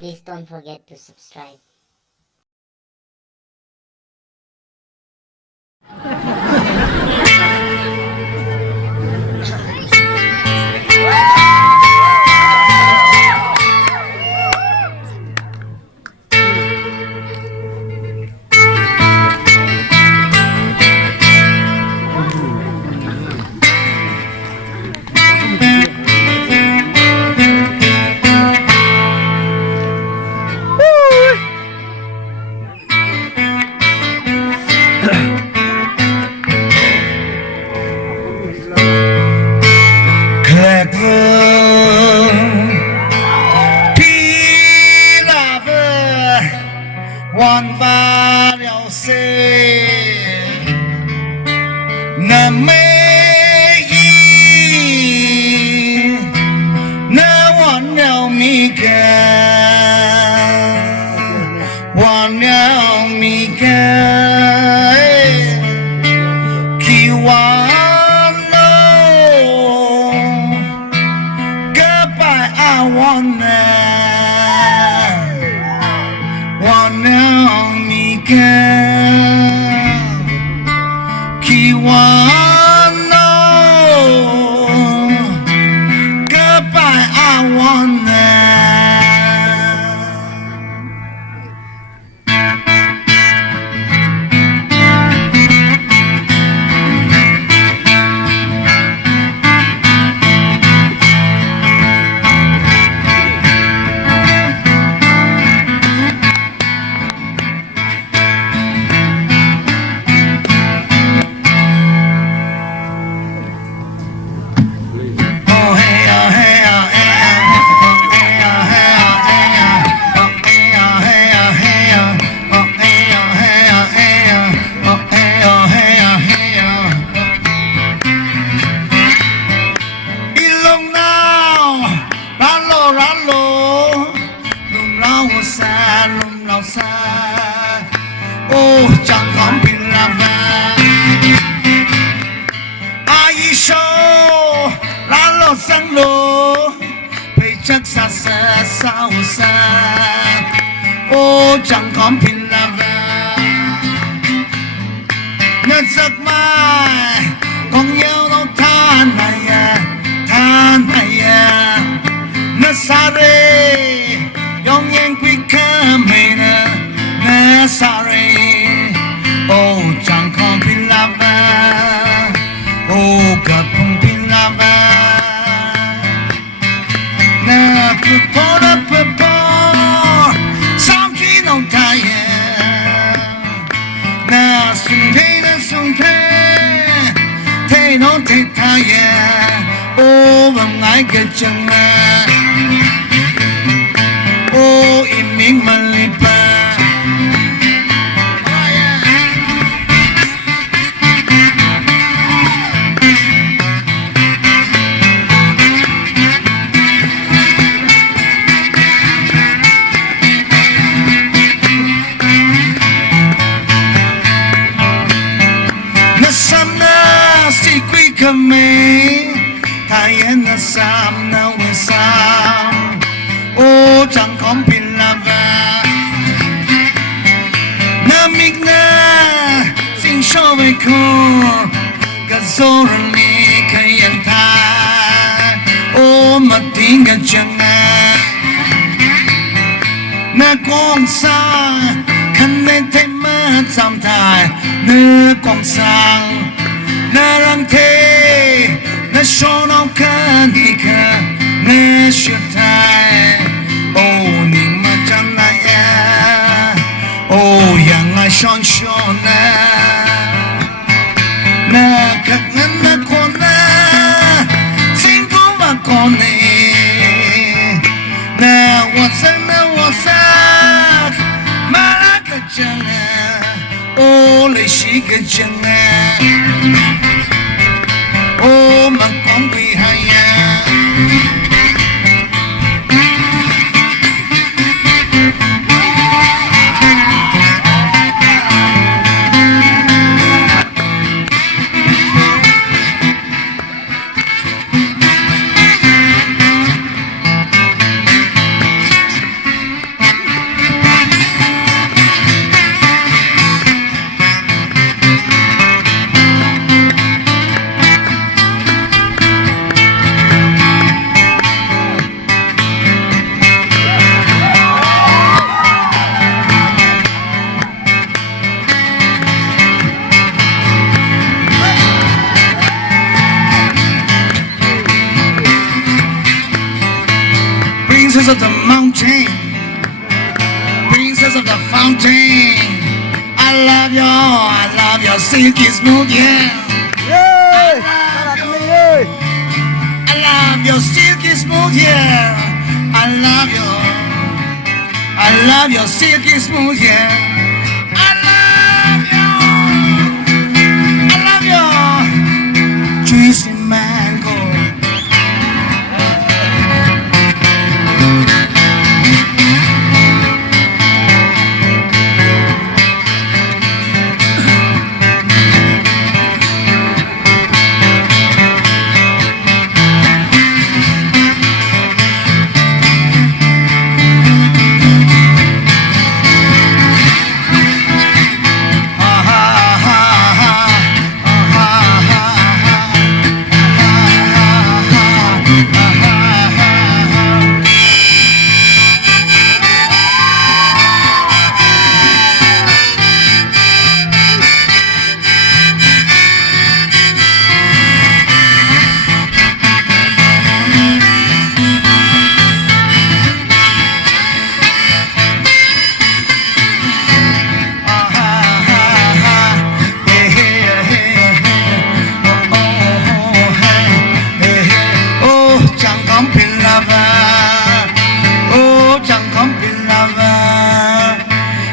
Please don't forget to subscribe.万发了谁？那美意，那忘了米干，忘了米干，希望喽，个拜阿忘呢。Kiwano goodbye I wanna Oh, jangan bilang ai show lalu sanglo pejak sasa sausa Oh, jangan bilang ngajak mai kong yêu đâu than này nasare永远归可美呢Nasare Oh jangan bilang Oh gabung bilang Na pepo Sampai nong tanya Na sungkai Thay nong thay tanya Oh mengai kejangan Oh iming melipat kami tayen na sam na wisam O jangan bilang namig na sing showe ko gazoran ni kayan ta O matinga jangan na kong sa kanay tay matam tay na kong sang 나랑 태 나 쇼노 카니카 내 슈타이 오 닝마잖아야 오 양아 션쇼나 나 각난 나 코나 친구만 코네 나 와삭 말아가잖아 오래 시가잖아 Oh magkong bihaya princess of the mountain, princess of the fountain. I love your silky smooth, yeah. I love your silky smooth, yeah. I love your silky smooth, yeah. I love your juicy mango.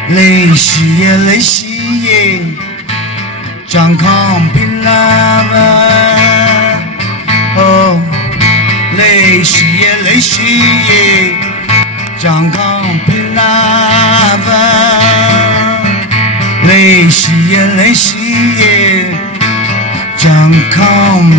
Lê xì ye, chẳng không bin lava. Oh, lê xì ye, chẳng không bin lava. Lê xì ye, chẳng không